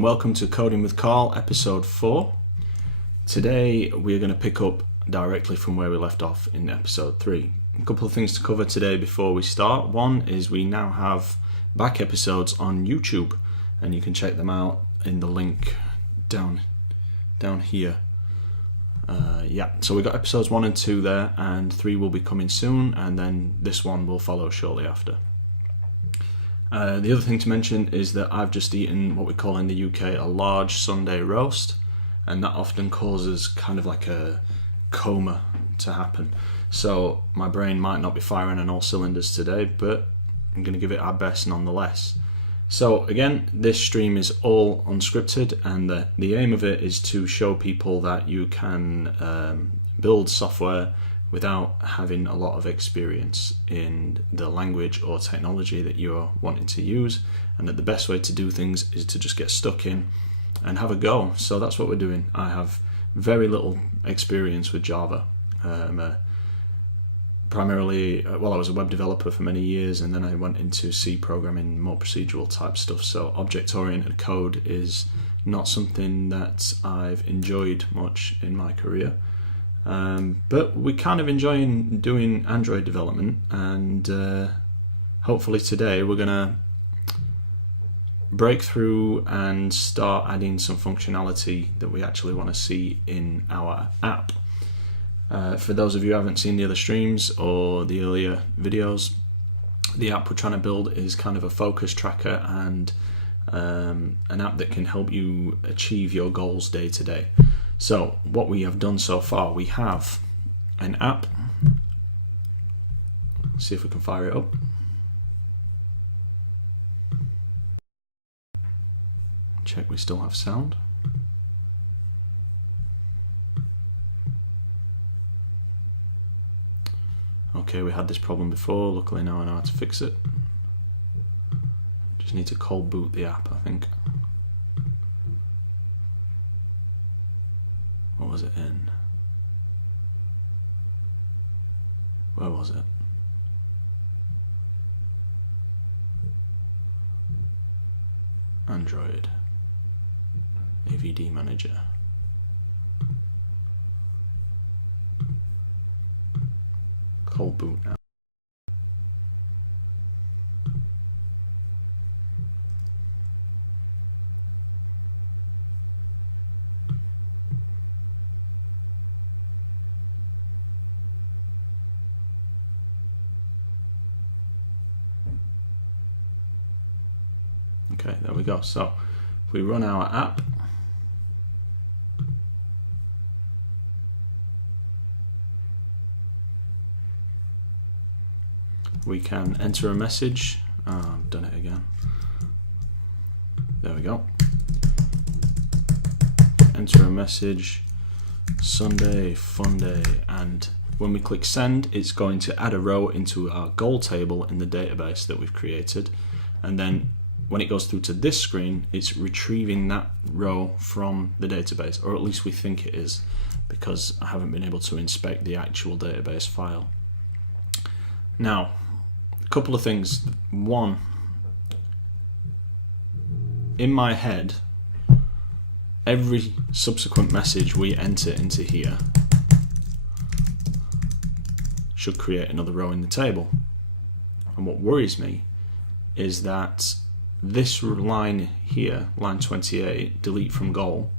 and welcome to Coding with Carl, episode 4. Today we're going to pick up directly from where we left off in episode 3. A couple of things to cover today before we start. One is we now have back episodes on YouTube, and you can check them out in the link down here. So we got episodes 1 and 2 there, and 3 will be coming soon, and then this one will follow shortly after. The other thing to mention is that I've just eaten what we call in the UK a large Sunday roast, and that often causes kind of like a coma to happen. So my brain might not be firing on all cylinders today, but I'm going to give it our best nonetheless. So again, this stream is all unscripted, and the aim of it is to show people that you can build software without having a lot of experience in the language or technology that you're wanting to use, and that the best way to do things is to just get stuck in and have a go. So that's what we're doing. I have very little experience with Java. Primarily, I was a web developer for many years, and then I went into C programming, more procedural type stuff. So object-oriented code is not something that I've enjoyed much in my career. But we're kind of enjoying doing Android development, and hopefully today we're going to break through and start adding some functionality that we actually want to see in our app. For those of you who haven't seen the other streams or the earlier videos, the app we're trying to build is kind of a focus tracker and an app that can help you achieve your goals day to day. So what we have done so far, we have an app. Let's see if we can fire it up. Check we still have sound. Okay, we had this problem before. Luckily now I know how to fix it. Just need to cold boot the app, I think. What was it in? Where was it? Android. AVD Manager. Cold boot now. Okay, there we go. So if we run our app, we can enter a message. I've done it again. There we go. Enter a message, Sunday fun day, and when we click send, it's going to add a row into our goal table in the database that we've created, and then when it goes through to this screen, it's retrieving that row from the database, or at least we think it is, because I haven't been able to inspect the actual database file. Now, a couple of things. One, in my head, every subsequent message we enter into here should create another row in the table. And what worries me is that this line here, line 28, delete from goal,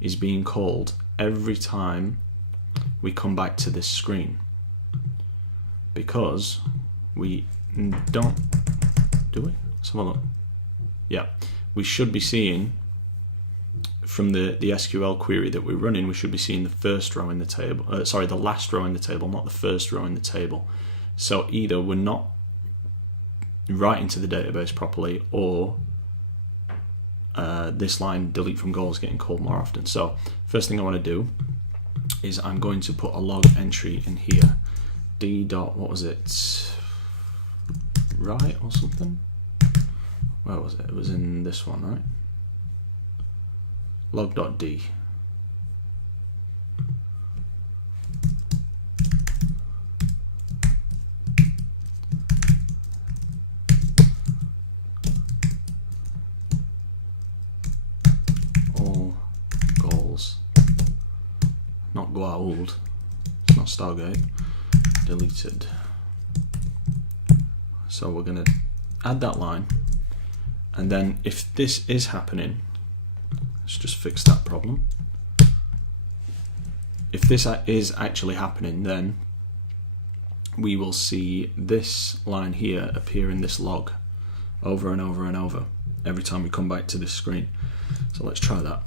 is being called every time we come back to this screen, because we don't do it. Let's have a look. Yeah, we should be seeing from the SQL query that we're running, we should be seeing the first row in the table. The last row in the table, not the first row in the table. So either we're not writing to the database properly, or this line delete from goal is getting called more often. So first thing I want to do is I'm going to put a log entry in here. D dot, what was it? Right or something? Where was it? It was in this one, right? Log.d. equals, not go out, it's not Stargate, deleted. So we're going to add that line, and then if this is happening, let's just fix that problem. If this is actually happening, then we will see this line here appear in this log over and over and over every time we come back to this screen. So let's try that.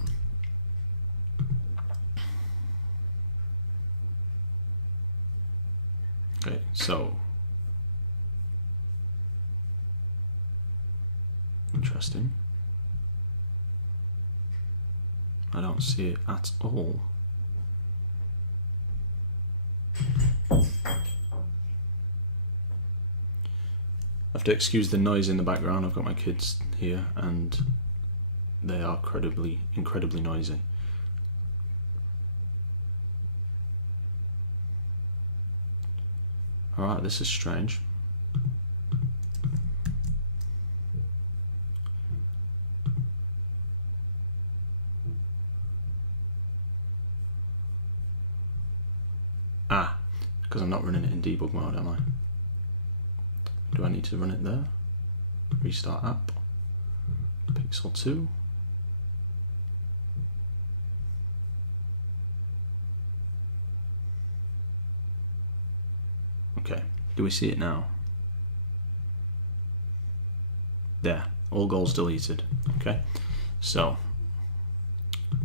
Okay, so interesting. I don't see it at all. I have to excuse the noise in the background. I've got my kids here and they are incredibly noisy. Alright, this is strange. Because I'm not running it in debug mode, am I? Do I need to run it there? Restart app. Pixel 2. Okay, do we see it now? There, all goals deleted. Okay, so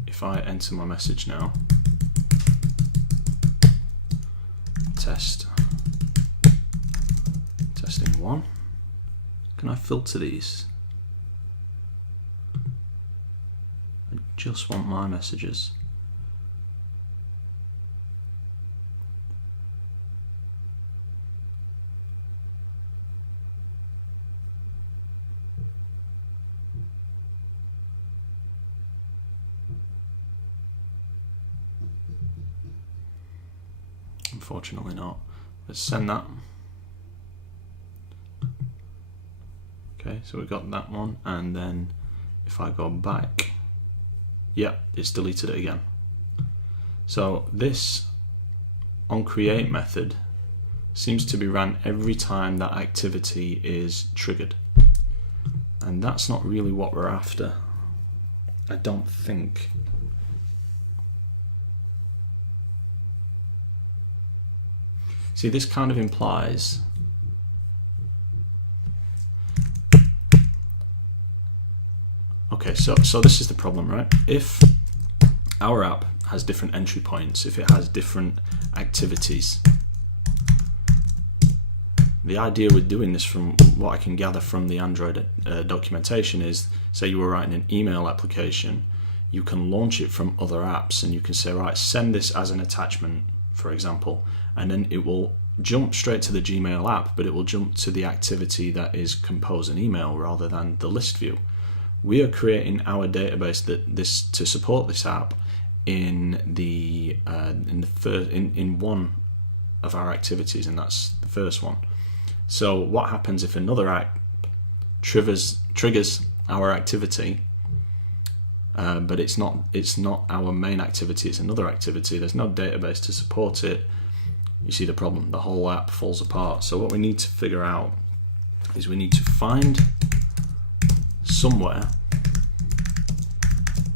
if I enter my message now, testing 1. Can I filter these? I just want my messages. Unfortunately not. Let's send that. Okay, so we've got that one, and then if I go back, yeah, it's deleted it again. So this onCreate method seems to be ran every time that activity is triggered, and that's not really what we're after, I don't think. See, this kind of implies okay, so this is the problem, right? If our app has different entry points, if it has different activities, the idea with doing this, from what I can gather from the Android documentation, is, say you were writing an email application, you can launch it from other apps and you can say, right, send this as an attachment, for example, and then it will jump straight to the Gmail app, but it will jump to the activity that is compose an email rather than the list view. We are creating our database to support this app in one of our activities, and that's the first one. So what happens if another app triggers our activity, but it's not our main activity, it's another activity, there's no database to support it, you see the problem, the whole app falls apart. So what we need to figure out is we need to find somewhere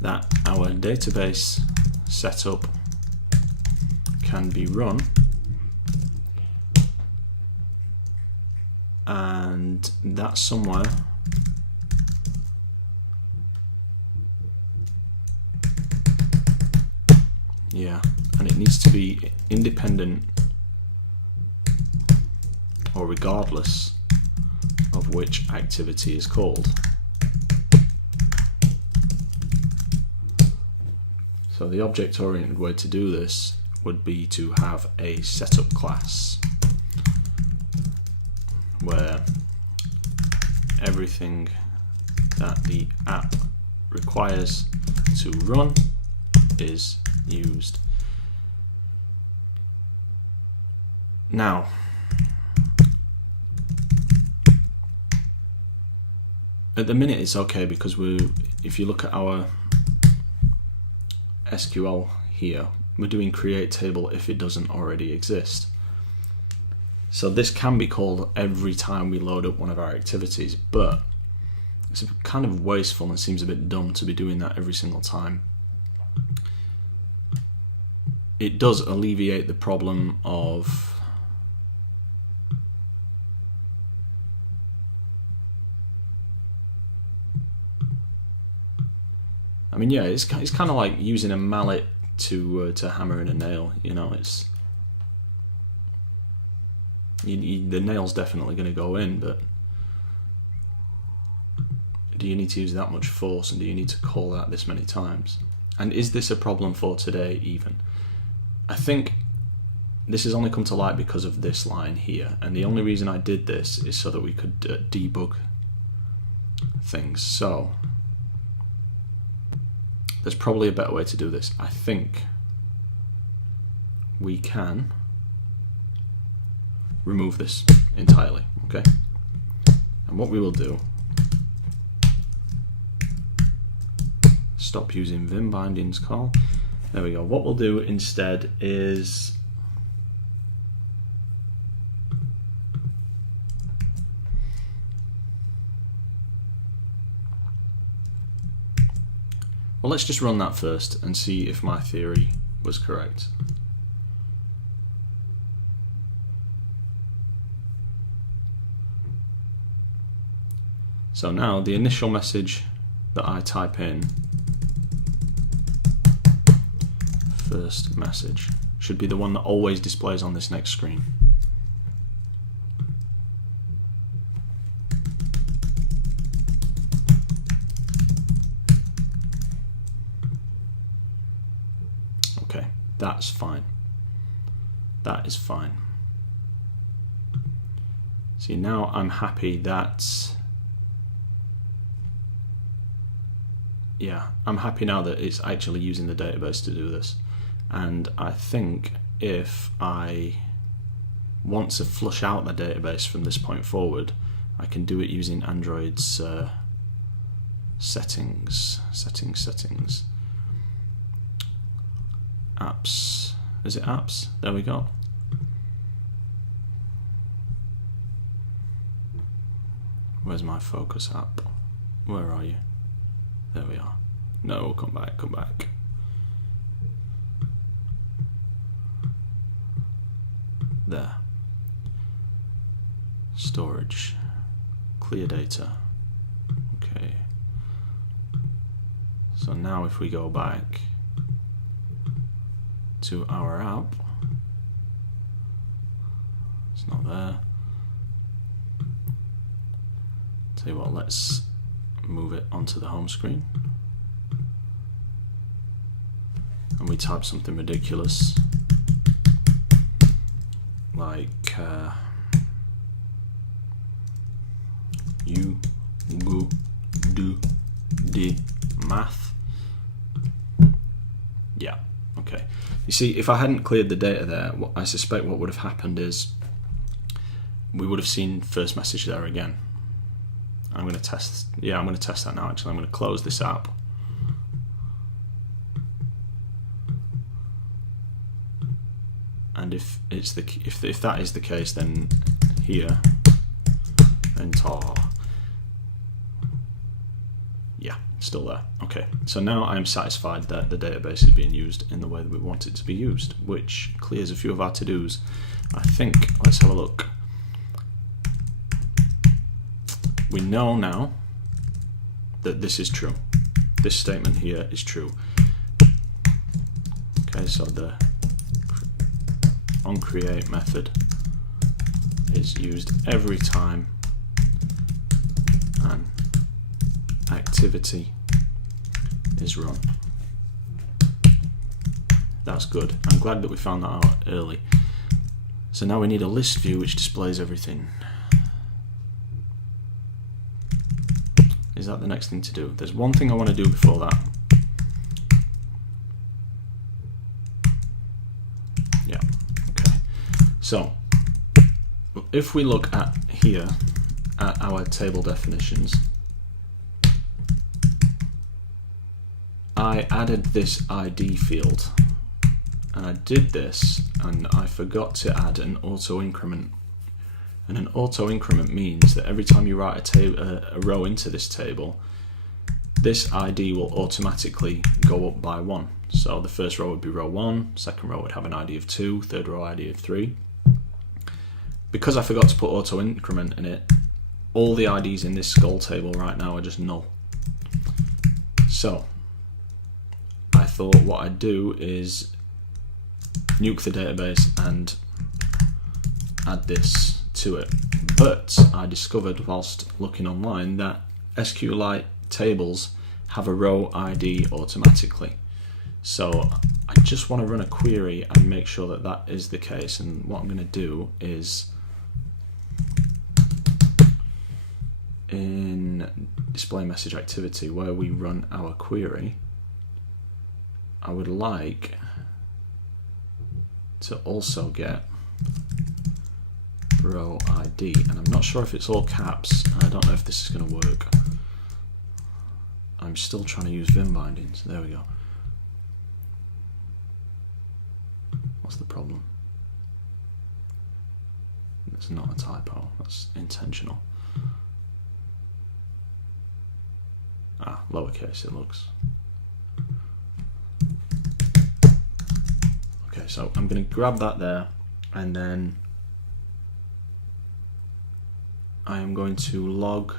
that our database setup can be run, and that somewhere and it needs to be independent or regardless of which activity is called. So the object-oriented way to do this would be to have a setup class where everything that the app requires to run is used. Now, at the minute it's okay, because if you look at our SQL here, we're doing create table if it doesn't already exist. So this can be called every time we load up one of our activities, but it's kind of wasteful and seems a bit dumb to be doing that every single time. It does alleviate the problem of I mean, yeah, it's kind of like using a mallet to hammer in a nail. You know, it's the nail's definitely going to go in, but do you need to use that much force, and do you need to call that this many times? And is this a problem for today even? I think this has only come to light because of this line here, and the only reason I did this is so that we could debug things. So there's probably a better way to do this. I think we can remove this entirely, okay? And what we will do, stop using Vim bindings call. There we go. What we'll do instead is well, let's just run that first and see if my theory was correct. So now the initial message that I type in, first message, should be the one that always displays on this next screen. Okay, that's fine. That is fine. See, now I'm happy that I'm happy now that it's actually using the database to do this. And I think if I want to flush out the database from this point forward, I can do it using Android's settings. Apps. Is it apps? There we go. Where's my focus app? Where are you? There we are. No, come back, come back. There. Storage. Clear data. Okay. So now if we go back to our app, it's not there. Tell you what, let's move it onto the home screen. And we type something ridiculous like you go do the math. Yeah, okay. You see, if I hadn't cleared the data there, I suspect what would have happened is we would have seen first message there again. I'm going to test. Yeah, I'm going to test that now. Actually, I'm going to close this app. And if that is the case, then here enter. Yeah, still there. Okay, so now I'm satisfied that the database is being used in the way that we want it to be used, which clears a few of our to-dos. I think, let's have a look. We know now that this is true. This statement here is true. Okay, so the onCreate method is used every time an activity is run. That's good. I'm glad that we found that out early. So now we need a list view which displays everything. Is that the next thing to do? There's one thing I want to do before that. Yeah, okay. So, if we look at here, at our table definitions, I added this ID field, and I did this and I forgot to add an auto increment. And an auto increment means that every time you write a row into this table, this ID will automatically go up by 1. So the first row would be row 1, second row would have an ID of 2, third row ID of 3. Because I forgot to put auto increment in it, all the IDs in this skull table right now are just null. So I thought what I'd do is nuke the database and add this to it. But I discovered whilst looking online that SQLite tables have a row ID automatically. So I just want to run a query and make sure that that is the case. And what I'm going to do is in display message activity where we run our query, I would like to also get row ID, and I'm not sure if it's all caps. I don't know if this is going to work. I'm still trying to use Vim bindings. There we go. What's the problem? It's not a typo, that's intentional. Lowercase it looks. Okay, so I'm going to grab that there, and then I am going to log.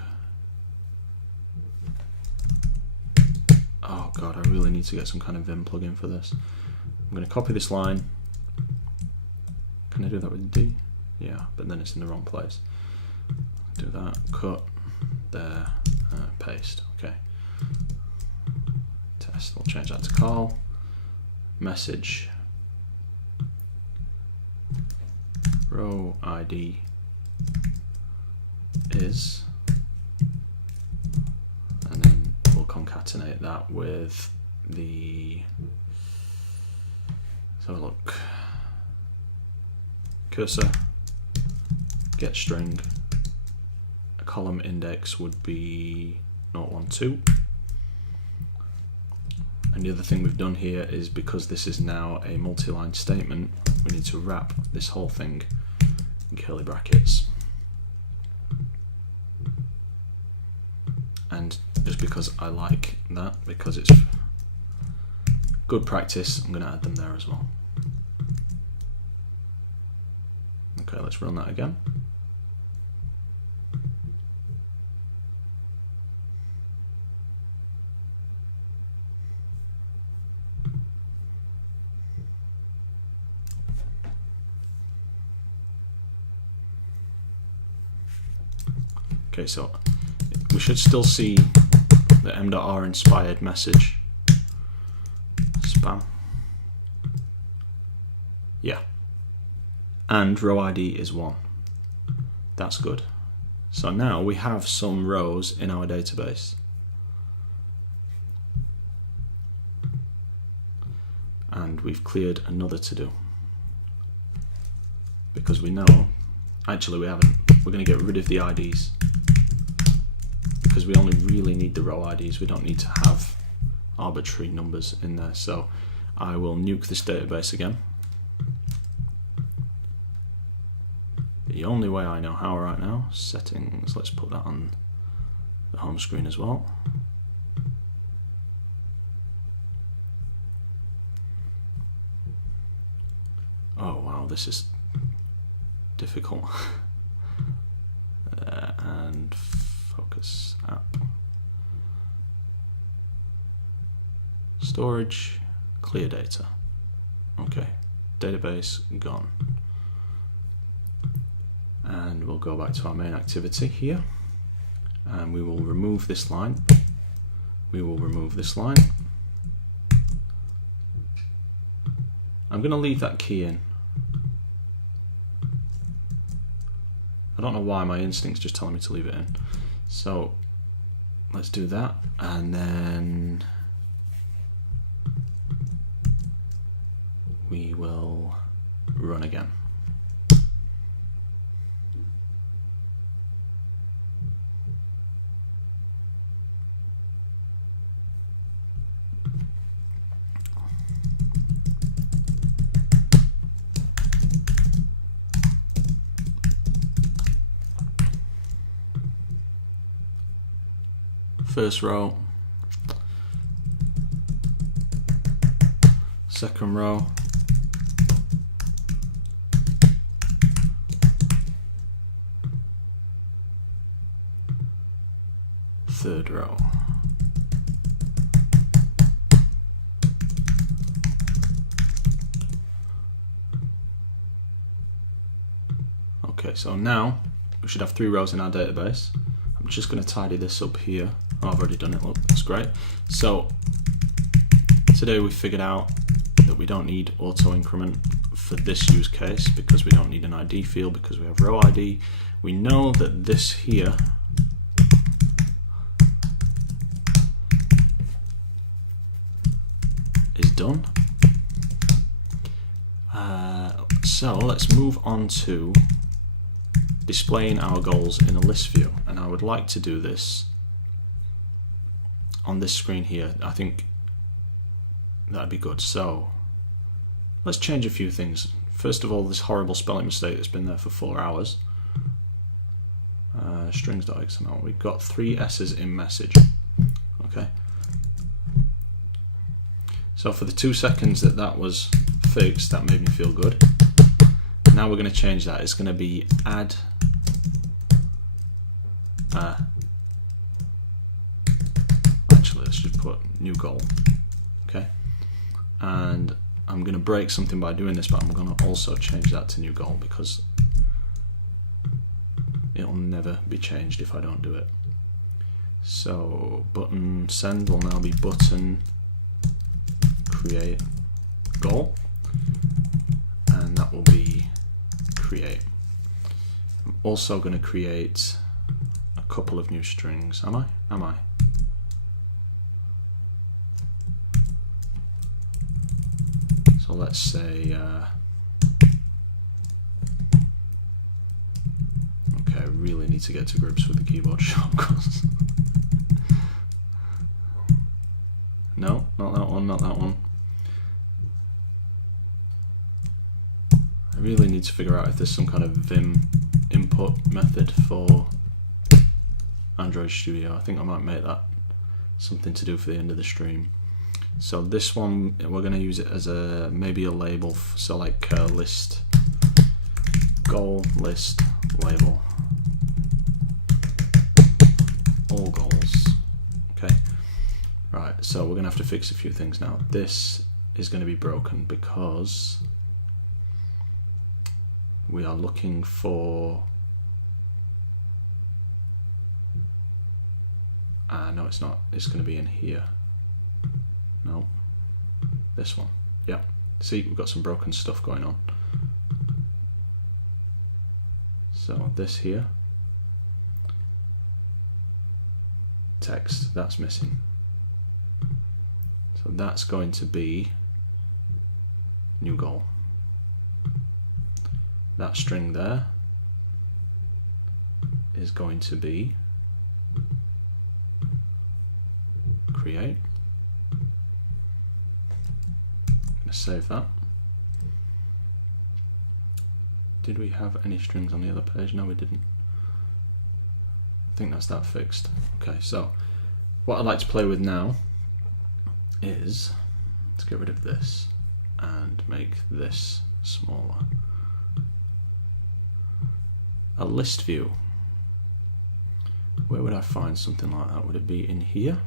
Oh god, I really need to get some kind of Vim plugin for this. I'm going to copy this line. Can I do that with D? Yeah, but then it's in the wrong place. Do that, cut, there, paste. Okay. Test, we'll change that to call. Message. Row ID is, and then we'll concatenate that with the, so look, cursor, get string, a column index would be 012. And the other thing we've done here is, because this is now a multi-line statement, we need to wrap this whole thing in curly brackets. And just because I like that, because it's good practice, I'm going to add them there as well. Okay, let's run that again. Okay, so we should still see the m.r inspired message. Spam. Yeah. And row ID is 1. That's good. So now we have some rows in our database. And we've cleared another to do. Because we know, actually we haven't, we're going to get rid of the IDs. Because we only really need the row IDs, we don't need to have arbitrary numbers in there. So I will nuke this database again. The only way I know how right now, settings, let's put that on the home screen as well. Oh wow, this is difficult. And focus app. Storage, clear data. Okay, database gone. And we'll go back to our main activity here. And we will remove this line. We will remove this line. I'm going to leave that key in. I don't know why my instinct's just telling me to leave it in. So let's do that, and then we will run again. first row, second row, third row. Okay, so now we should have 3 rows in our database. I'm just going to tidy this up here. Oh, I've already done it, look, that's great. So today we figured out that we don't need auto increment for this use case because we don't need an ID field because we have row ID. We know that this here is done. So let's move on to displaying our goals in a list view, and I would like to do this on this screen here. I think that'd be good. So let's change a few things. First of all, this horrible spelling mistake that's been there for 4 hours. Strings.xml. We've got 3 S's in message. Okay. So for the 2 seconds that was fixed, that made me feel good. Now we're going to change that. It's going to be add actually let's just put new goal. Okay, and I'm going to break something by doing this, but I'm going to also change that to new goal because it'll never be changed if I don't do it. So button send will now be button create goal, and that will be create. I'm also going to create a couple of new strings. Am I? So let's say okay, I really need to get to grips with the keyboard shortcuts. No, not that one, not that one. I really need to figure out if there's some kind of Vim input method for Android Studio. I think I might make that something to do for the end of the stream. So this one, we're going to use it as a maybe a label, so like list goal list label all goals. Okay, right, so we're going to have to fix a few things now. This is going to be broken because we are looking for no, it's not. It's going to be in here. No, this one. Yeah, see, we've got some broken stuff going on. So this here, text, that's missing. So that's going to be new goal. That string there is going to be create. I'm going to save that. Did we have any strings on the other page? No, we didn't. I think that's that fixed. Okay, so what I'd like to play with now is, let's get rid of this and make this smaller. A list view. Where would I find something like that? Would it be in here?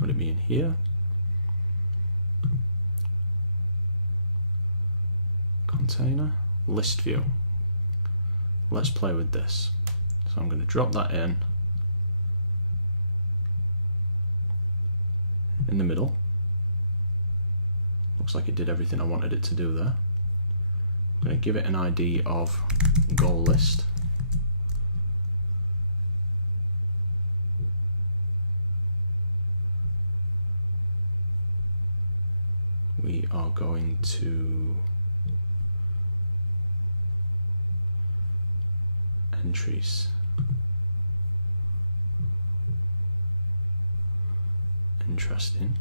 Would it be in here? Container, list view. Let's play with this. So I'm going to drop that in the middle. Looks like it did everything I wanted it to do there. I'm going to give it an ID of goal list. We are going to entries. Interesting.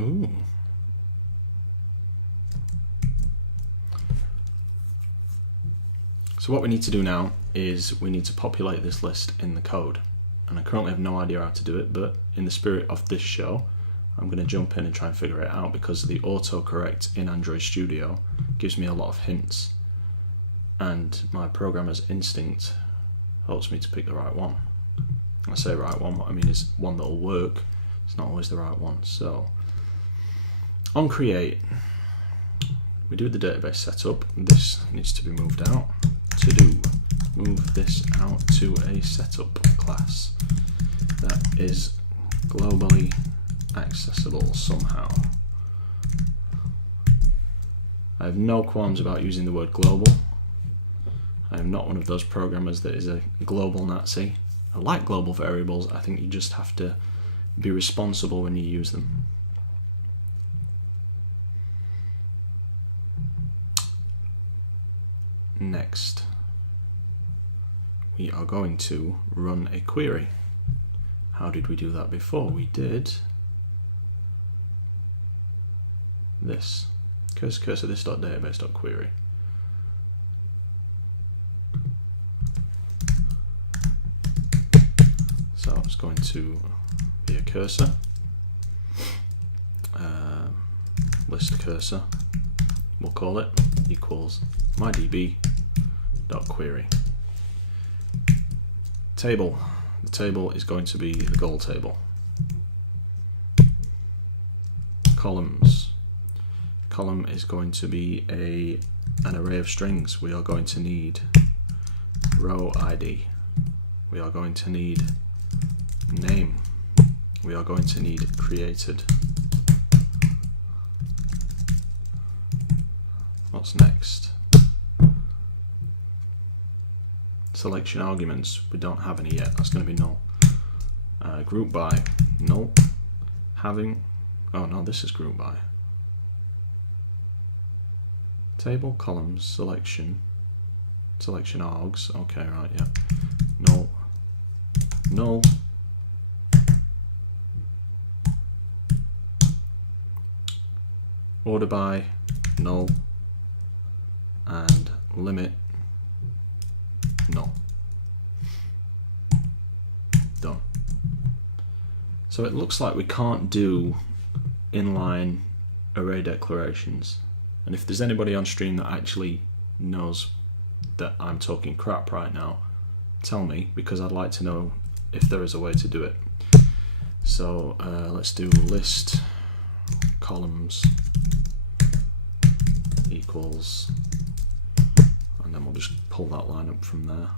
Ooh. So what we need to do now is we need to populate this list in the code. And I currently have no idea how to do it, but in the spirit of this show, I'm going to jump in and try and figure it out, because the autocorrect in Android Studio gives me a lot of hints, and my programmer's instinct helps me to pick the right one. When I say right one, what I mean is one that'll work. It's not always the right one. So on create, we do the database setup. This needs to be moved out. To do, move this out to a setup class that is globally accessible somehow. I have no qualms about using the word global. I am not one of those programmers that is a global Nazi. I like global variables. I think you just have to be responsible when you use them. Next, we are going to run a query. How did we do that before? We did this. Cursor this.database.query. So it's going to be a cursor, list cursor, we'll call it, equals mydb.query. Table. The table is going to be the goal table. Columns. Column is going to be an array of strings. We are going to need row ID. We are going to need name. We are going to need created. What's next? Selection arguments. We don't have any yet. That's going to be null. Group by null. Having. Oh no, this is group by. Table, columns, selection. Selection args. Okay, right, yeah. Null. Null. Order by null. And limit null. Done. So it looks like we can't do inline array declarations. And if there's anybody on stream that actually knows that I'm talking crap right now, tell me, because I'd like to know if there is a way to do it. So let's do list columns equals, and then we'll just pull that line up from there.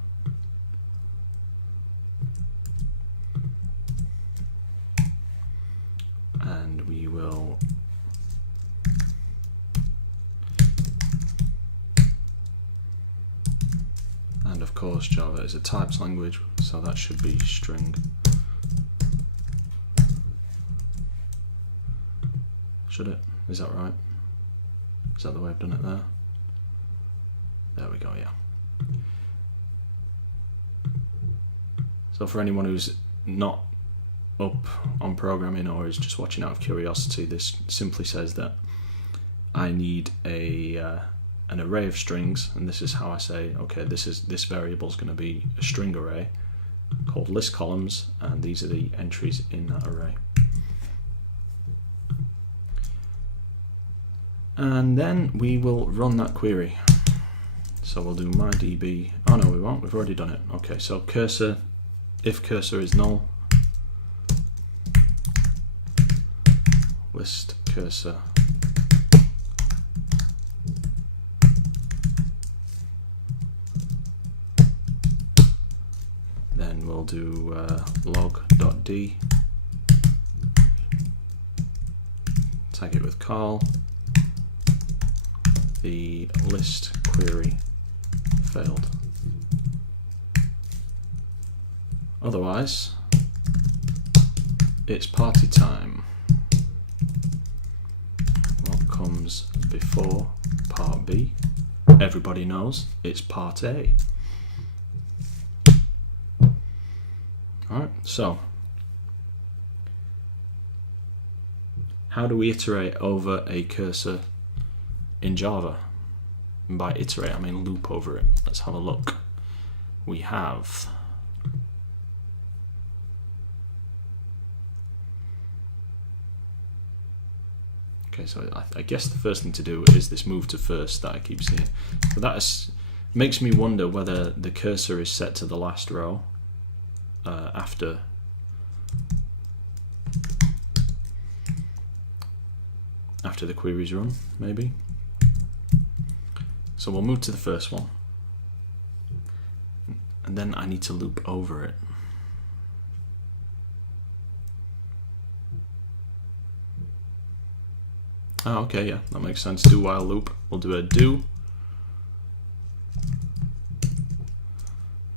And we will and of course Java is a types language, so that should be string. Should it? Is that right? Is that the way I've done it there? There we go, yeah. So for anyone who's not up on programming or is just watching out of curiosity, this simply says that I need an array of strings, and this is how I say, okay, this variable is going to be a string array called list columns, and these are the entries in that array. And then we will run that query. So we'll do mydb. Oh no, we won't. We've already done it. Okay, so cursor, if cursor is null, list cursor then we'll do log.d, tag it with call. The list query failed. Otherwise, it's party time. What comes before part B? Everybody knows it's part A. Alright, so how do we iterate over a cursor in Java? And by iterate, I mean loop over it. Let's have a look. We have okay, so I guess the first thing to do is this move to first that I keep seeing. But that makes me wonder whether the cursor is set to the last row after the query's run, maybe. So we'll move to the first one, and then I need to loop over it. Oh, okay, yeah, that makes sense. Do while loop. We'll do a do.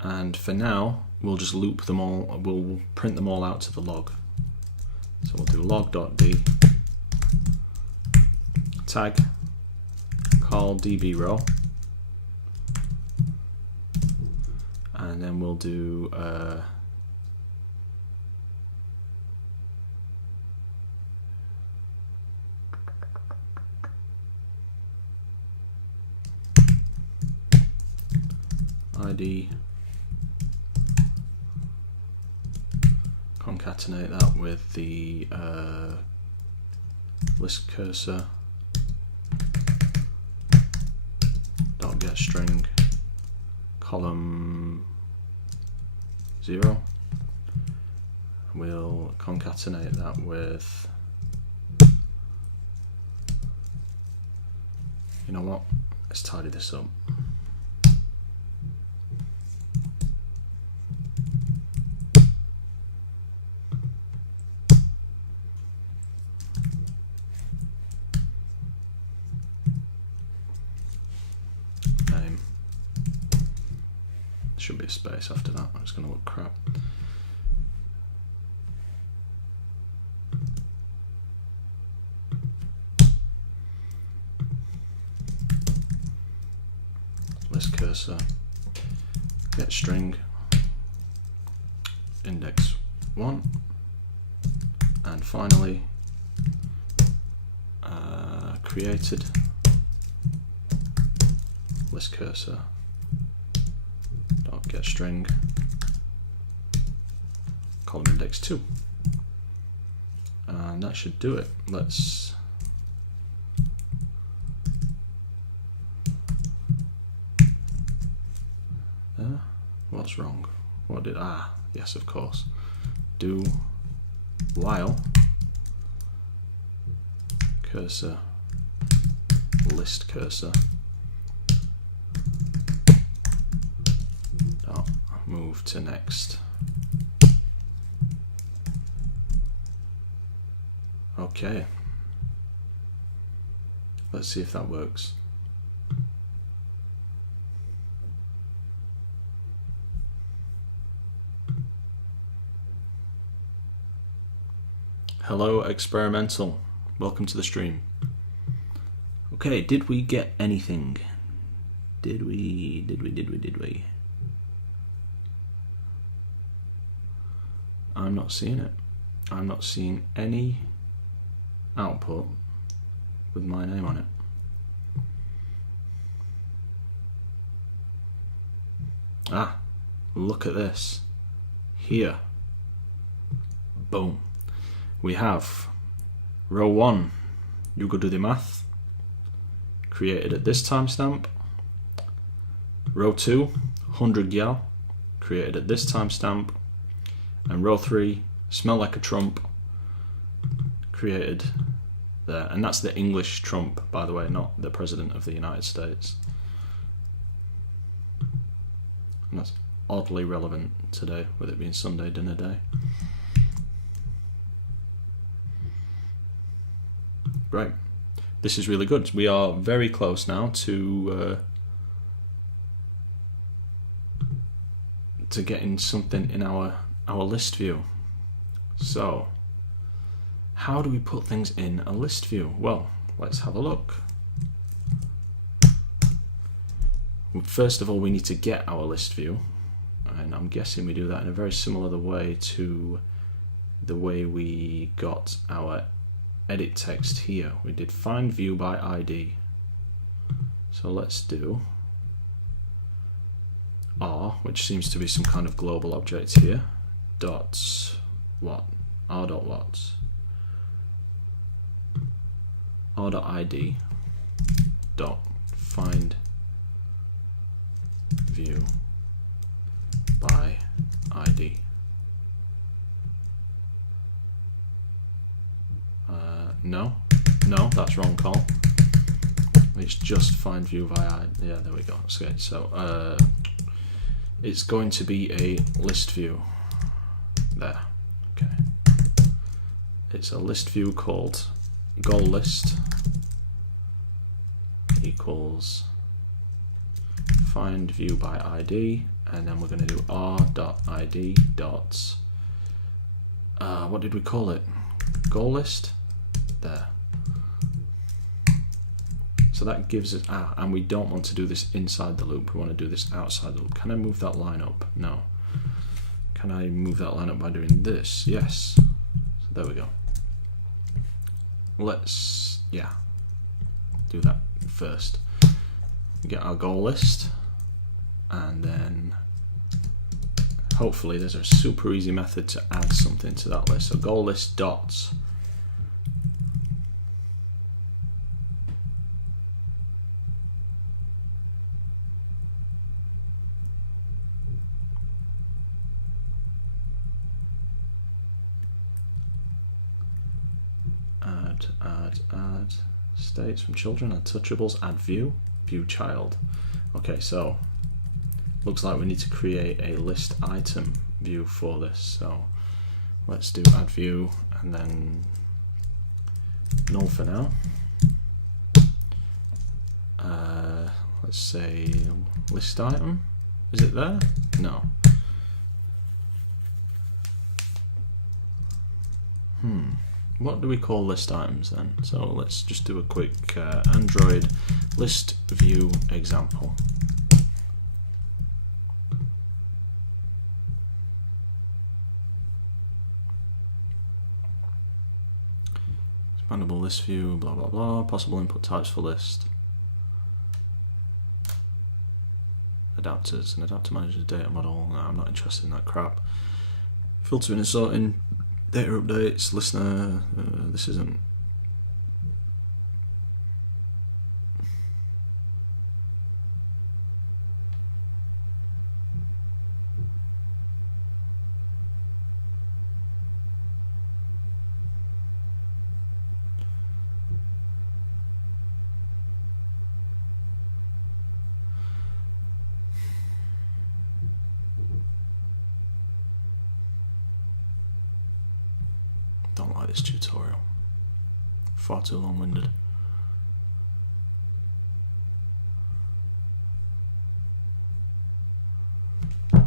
And for now, we'll just loop them all. We'll print them all out to the log. So we'll do log.d tag call db row, and then we'll do id, concatenate that with the list cursor dot get string column 0. We'll concatenate that with, you know what, let's tidy this up. Should be a space after that. It's going to look crap. List cursor, get string, index 1, and finally created list cursor get string column index 2, and that should do it. Let's what's wrong? What did yes, of course. Do while cursor list cursor move to next. Okay, let's see if that works. Hello experimental, welcome to the stream. Okay, did we get anything? Did we? I'm not seeing it. I'm not seeing any output with my name on it. Look at this. Here. Boom. We have row 1, you go do the math, created at this timestamp. Row 2, 100 gal, created at this timestamp. And row 3, smell like a Trump, created there. And that's the English Trump, by the way, not the President of the United States. And that's oddly relevant today, with it being Sunday dinner day. Great. This is really good. We are very close now to getting something in our list view. So, how do we put things in a list view? Well, let's have a look. First of all, we need to get our list view, and I'm guessing we do that in a very similar way to the way we got our edit text here. We did find view by ID. So let's do R, which seems to be some kind of global object here, dot what? R dot what? R dot ID dot find view by ID. No, that's wrong call. It's just find view by ID. Yeah, there we go. Okay, so it's going to be a list view there. Okay, it's a list view called goal list equals find view by ID, and then we're going to do r.id dot what did we call it? Goal list there. So that gives us, and we don't want to do this inside the loop, we want to do this outside the loop. Can I move that line up? No. Can I move that line up by doing this? Yes. So there we go. Let's, do that first. Get our goal list, and then hopefully there's a super easy method to add something to that list. So goal list dots add states from children, add touchables, add view child. Okay, so looks like we need to create a list item view for this. So let's do add view and then null for now. Let's say list item. Is it there? No. What do we call list items then? So let's just do a quick Android list view example. Expandable list view, blah blah blah, possible input types for list. Adapters, an adapter manages data model. No, I'm not interested in that crap. Filtering and sorting. Data updates, listener, this isn't. Don't like this tutorial. Far too long-winded.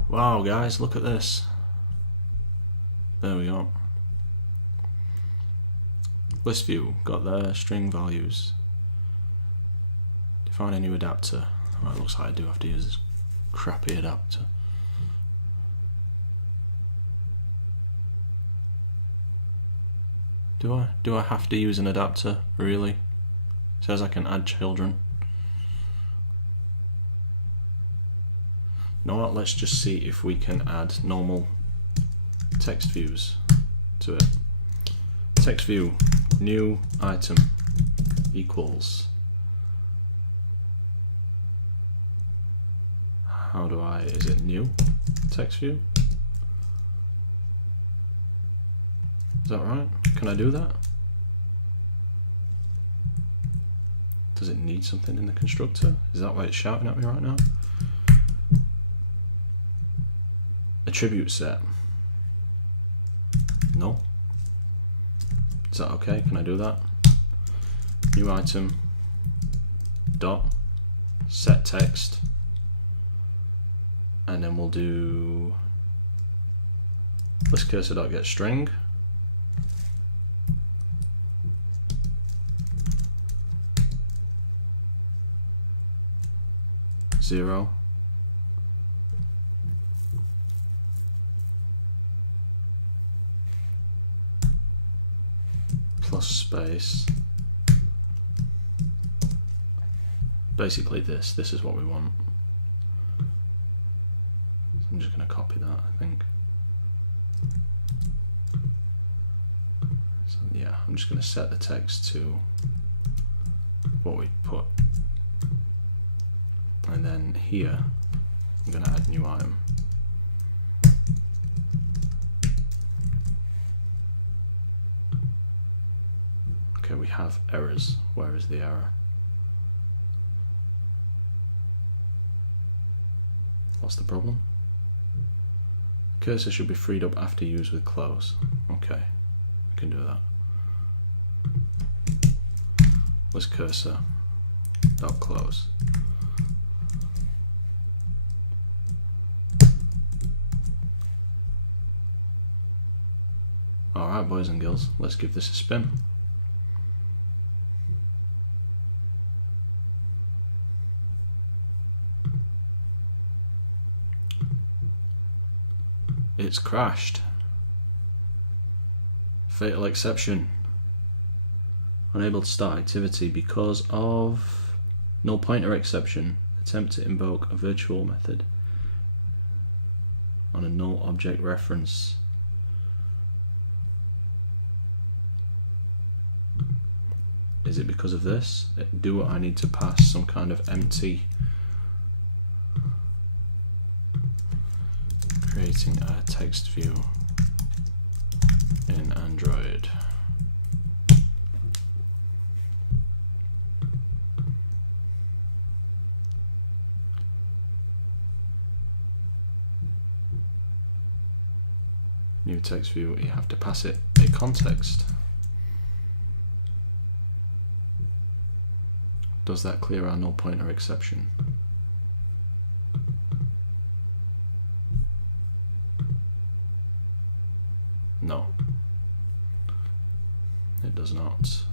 Wow, guys, look at this. There we go. List view, got there, string values. Define a new adapter. Well, it looks like I do have to use this crappy adapter. Do I have to use an adapter? Really? It says I can add children. You know what? Let's just see if we can add normal text views to it. Text view, new item equals. How do I, is it new text view? Is that right? Can I do that? Does it need something in the constructor? Is that why it's shouting at me right now? Attribute set. No. Is that okay? Can I do that? New item dot set text, and then we'll do list cursor dot get string. Zero plus space basically this is what we want. I'm just going to copy that, I think. So yeah, I'm just going to set the text to what we put, and then here I'm going to add new item. Okay, we have errors. Where is the error? What's the problem? Cursor should be freed up after use with close. Okay, I can do that. List cursor dot close. Alright, boys and girls, let's give this a spin. It's crashed. Fatal exception. Unable to start activity because of null pointer exception. Attempt to invoke a virtual method on a null object reference. Is it because of this? Do I need to pass some kind of empty? Creating a text view in Android. New text view, you have to pass it a context. Does that clear our null pointer exception? No, it does not.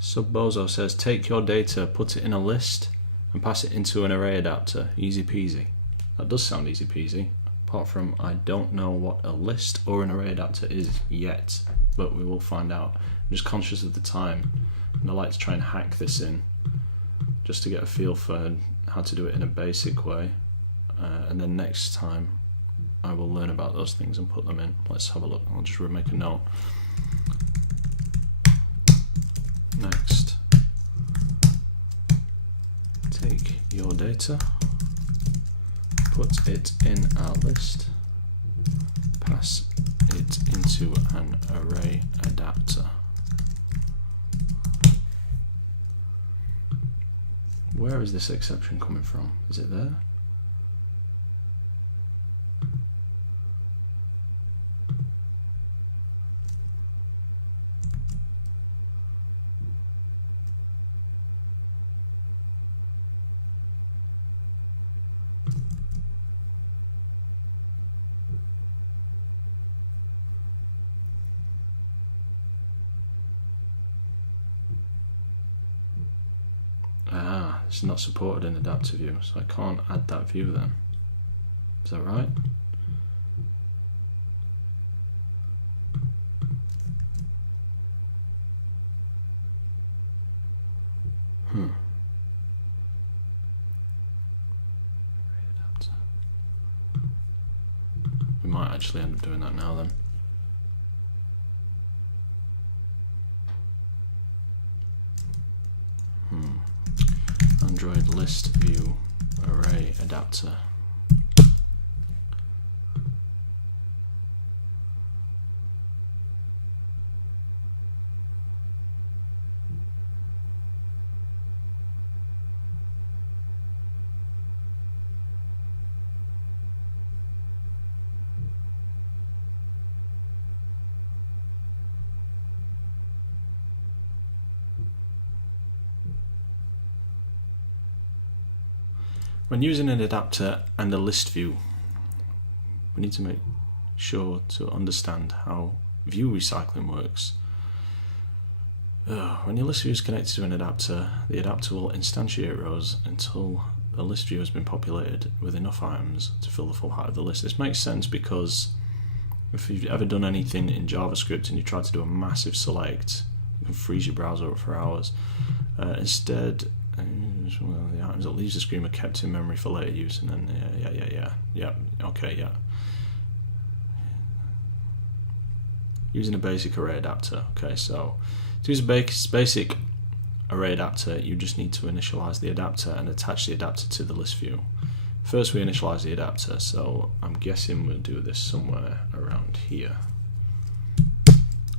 Subbozo says, take your data, put it in a list, and pass it into an array adapter. Easy peasy. That does sound easy peasy. Apart from I don't know what a list or an array adapter is yet, but we will find out. I'm just conscious of the time, and I like to try and hack this in just to get a feel for how to do it in a basic way, and then next time I will learn about those things and put them in. Let's have a look. I'll just make a note. Next, take your data, put it in our list, pass it into an array adapter. Where is this exception coming from? Is it there? It's not supported in adapter view, so I can't add that view then. Is that right? We might actually end up doing that now then. Android ListView array adapter. When using an adapter and a list view, we need to make sure to understand how view recycling works. When your list view is connected to an adapter, the adapter will instantiate rows until the list view has been populated with enough items to fill the full height of the list. This makes sense because if you've ever done anything in JavaScript and you try to do a massive select, you can freeze your browser up for hours. Instead, the items that leaves the screen are kept in memory for later use, and then using a basic array adapter. Okay, so to use a basic array adapter, you just need to initialize the adapter and attach the adapter to the list view. First we initialize the adapter, so I'm guessing we'll do this somewhere around here.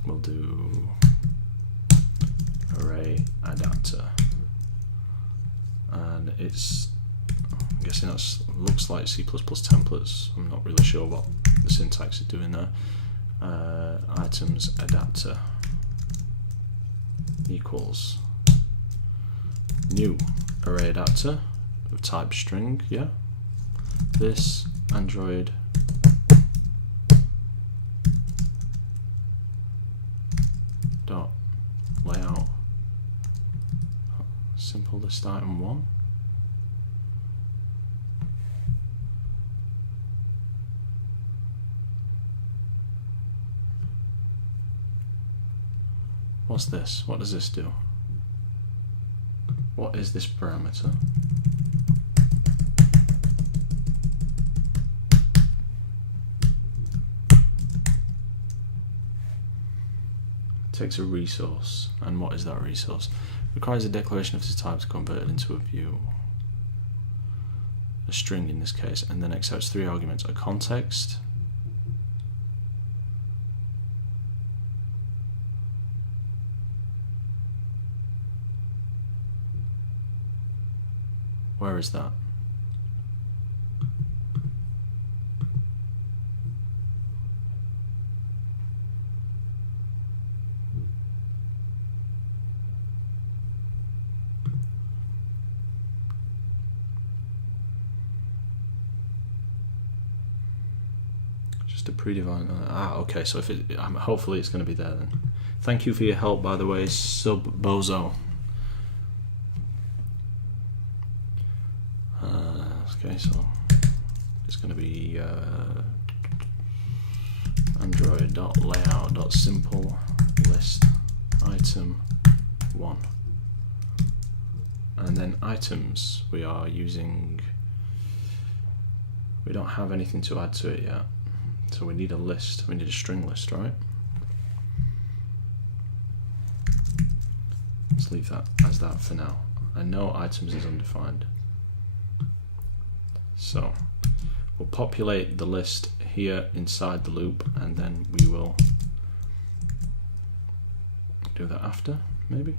We'll do array adapter, and it's, I'm guessing that looks like C++ templates. I'm not really sure what the syntax is doing there. Items adapter equals new array adapter of type string, yeah. This Android dot layout simple list item 1. What's this? What does this do? What is this parameter? Takes a resource, and what is that resource? Requires a declaration of this type to convert it into a view, a string in this case, and then accepts 3 arguments: a context, where is that? Just a predefined. Okay. So if it, hopefully it's going to be there then. Thank you for your help, by the way, Subbozo. Okay, so it's going to be Android.layout.simple list item 1, and then items we are using. We don't have anything to add to it yet, so we need a list. We need a string list, right? Let's leave that as that for now. And no items is undefined. So we'll populate the list here inside the loop, and then we will do that after, maybe.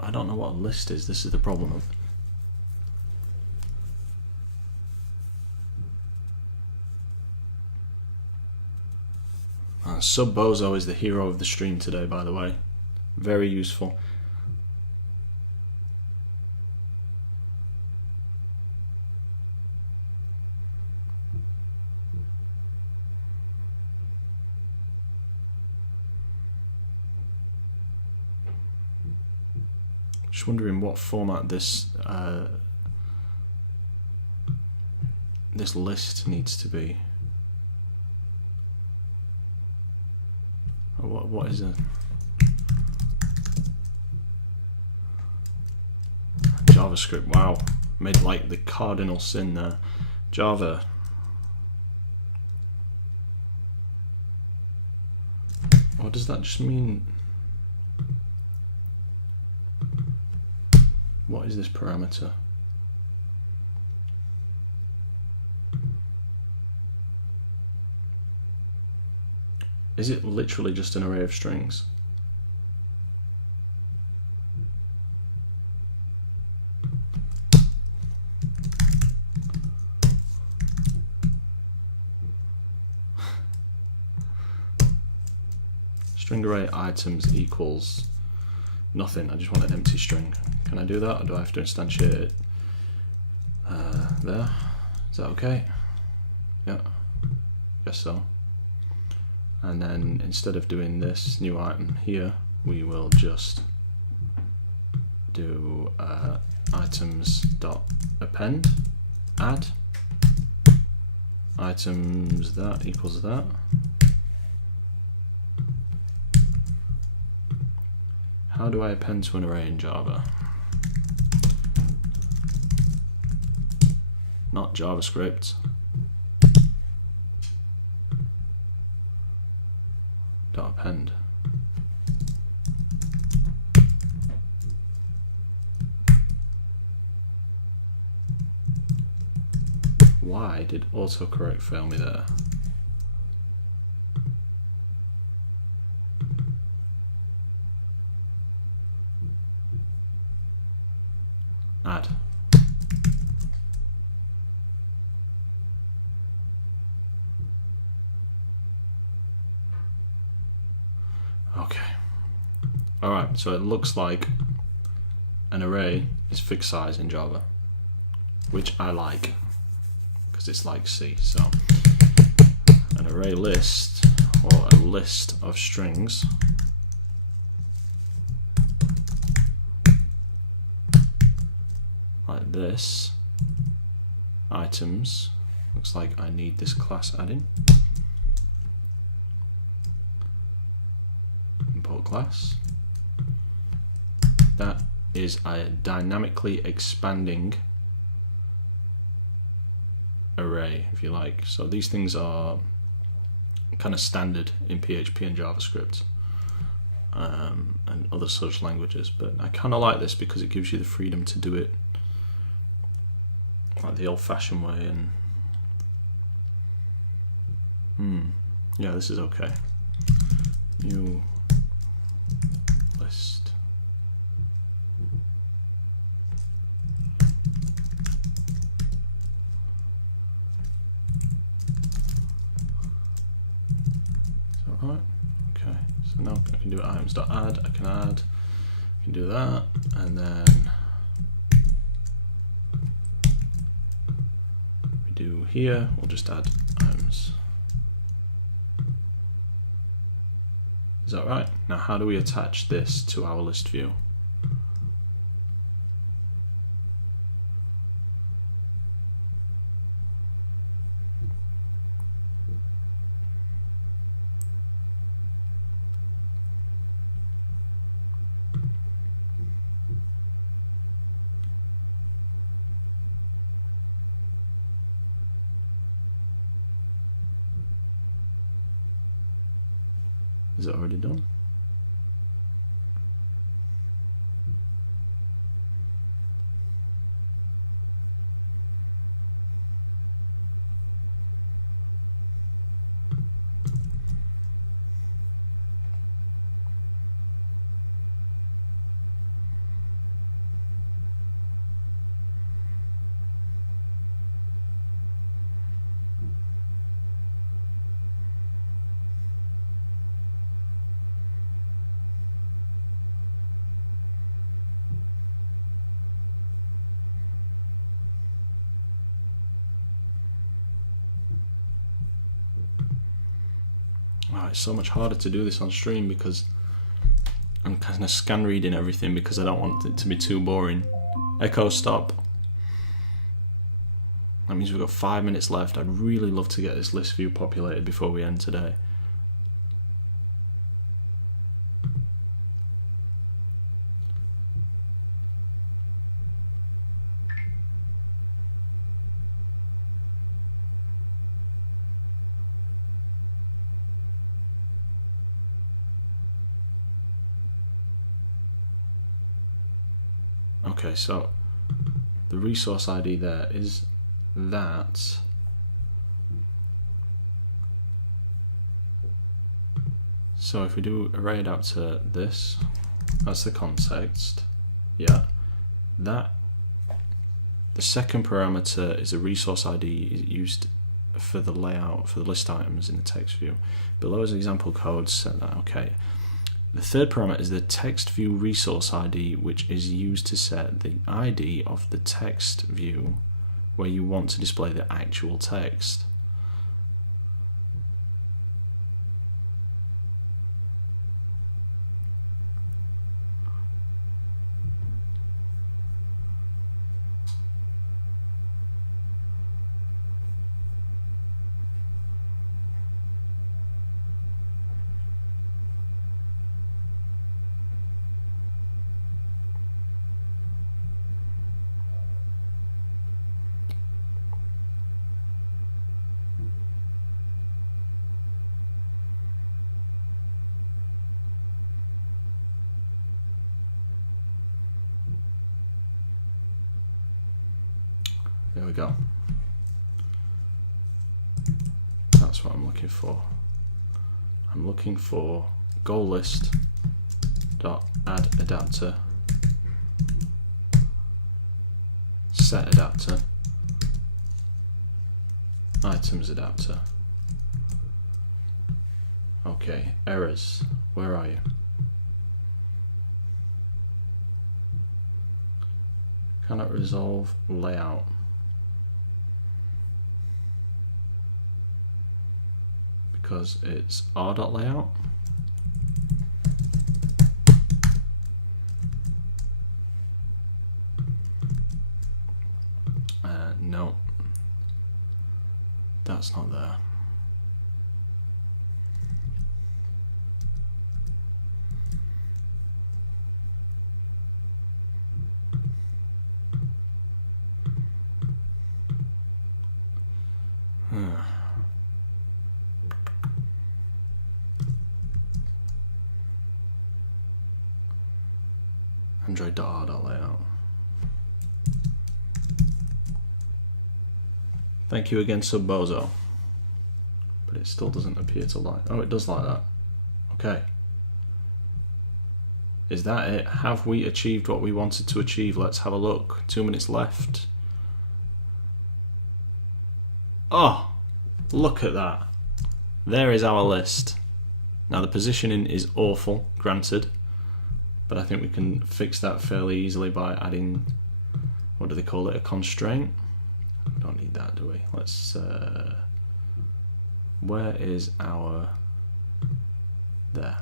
I don't know what a list is. This is the problem. Subbozo is the hero of the stream today, by the way. Very useful. Just wondering what format this this list needs to be. What is it? JavaScript. Wow, made like the cardinal sin there. Java. What does that just mean? What is this parameter? Is it literally just an array of strings? String array items equals nothing. I just want an empty string. Can I do that, or do I have to instantiate it? There. Is that okay? Yeah. Guess so. And then instead of doing this new item here, we will just do items.append, add items that equals that. How do I append to an array in Java? Not JavaScript. Dot append. Why did autocorrect fail me there? Add. Okay. Alright, so it looks like an array is fixed size in Java, which I like, because it's like C. So an array list, or a list of strings, like this, items, looks like I need this class adding. Import class. That is a dynamically expanding array, if you like. So these things are kind of standard in PHP and JavaScript and other such languages, but I kind of like this because it gives you the freedom to do it like the old-fashioned way. And yeah, this is okay. New list. Alright, okay, so now I can do items.add, I can do that, and then we do here, we'll just add items. Is that right? Now how do we attach this to our list view? Is it already done? Wow, it's so much harder to do this on stream because I'm kind of scan reading everything because I don't want it to be too boring. Echo stop. That means we've got 5 minutes left. I'd really love to get this list view populated before we end today. Okay, so the resource ID there is that. So if we do array adapter this, that's the context. Yeah, that the second parameter is a resource ID used for the layout for the list items in the text view. Below is example code, set that. Okay. The third parameter is the text view resource ID, which is used to set the ID of the text view where you want to display the actual text. There we go. That's what I'm looking for. I'm looking for goal list dot add adapter set adapter items adapter. Okay, errors. Where are you? Cannot resolve layout. Because it's r.layout. No, that's not there. Android.r.layout. Thank you again, Subbozo. But it still doesn't appear to like. Oh, it does like that. Okay. Is that it? Have we achieved what we wanted to achieve? Let's have a look. 2 minutes left. Oh, look at that. There is our list. Now the positioning is awful, granted. But I think we can fix that fairly easily by adding, what do they call it, a constraint? We don't need that, do we? Let's, where is our, there,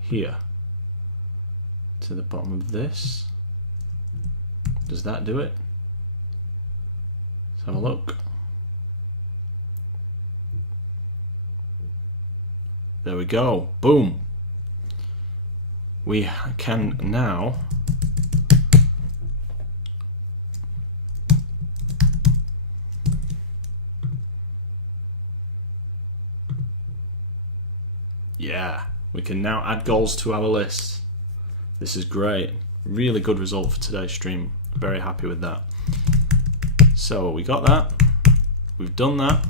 here, to the bottom of this. Does that do it? Let's have a look. There we go, boom. We can now we can now add goals to our list. This is great. Really good result for today's stream. Very happy with that. So we got that. We've done that.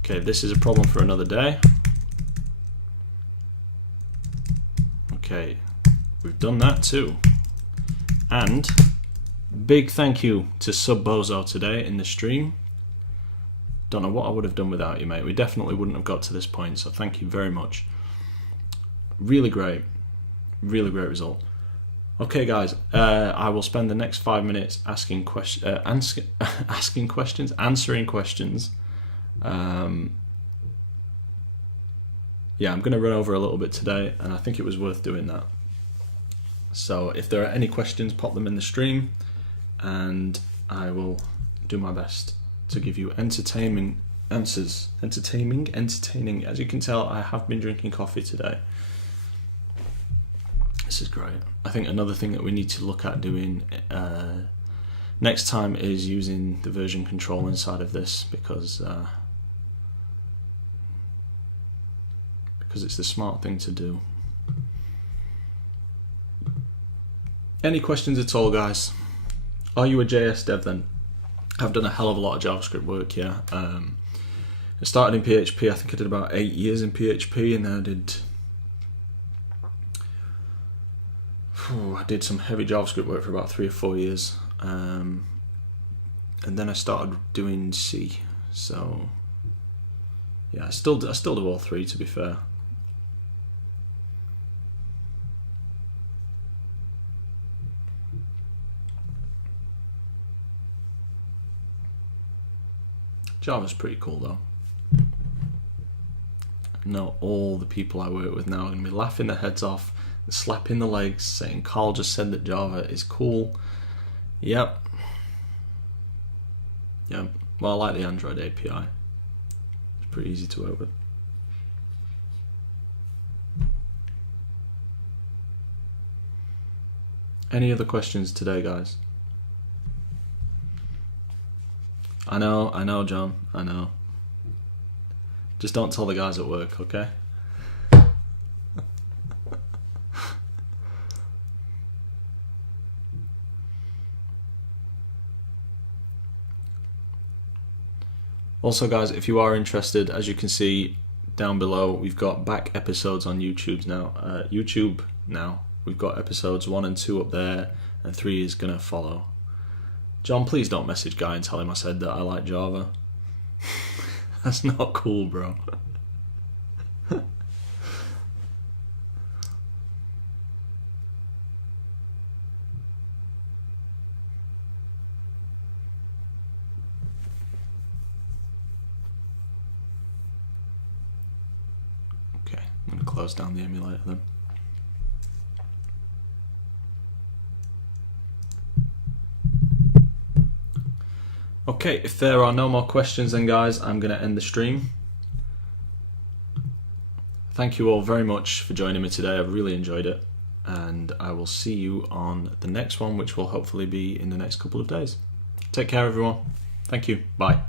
Okay, this is a problem for another day. Okay, we've done that too. And big thank you to Subbozo today in the stream. Don't know what I would have done without you, mate. We definitely wouldn't have got to this point, so thank you very much. Really great result. Okay, guys, I will spend the next 5 minutes answering questions. Yeah, I'm going to run over a little bit today, and I think it was worth doing that. So if there are any questions, pop them in the stream, and I will do my best to give you entertaining answers. Entertaining. As you can tell, I have been drinking coffee today. This is great. I think another thing that we need to look at doing next time is using the version control inside of this, because it's the smart thing to do. Any questions at all, guys? Are you a JS dev then? I've done a hell of a lot of JavaScript work here. I started in PHP. I think I did about 8 years in PHP, and then I did some heavy JavaScript work for about 3 or 4 years, and then I started doing C. So yeah, I still do all three, to be fair. Java's pretty cool though. I know all the people I work with now are going to be laughing their heads off, slapping the legs, saying Carl just said that Java is cool. Yep. Well, I like the Android API. It's pretty easy to work with. Any other questions today, guys? I know, John, I know. Just don't tell the guys at work, okay? Also, guys, if you are interested, as you can see down below, we've got back episodes on YouTube now. We've got episodes 1 and 2 up there, and 3 is gonna follow. John, please don't message Guy and tell him I said that I like Java. That's not cool, bro. Okay, I'm going to close down the emulator then. Okay, if there are no more questions then, guys, I'm going to end the stream. Thank you all very much for joining me today. I've really enjoyed it, and I will see you on the next one, which will hopefully be in the next couple of days. Take care, everyone. Thank you. Bye.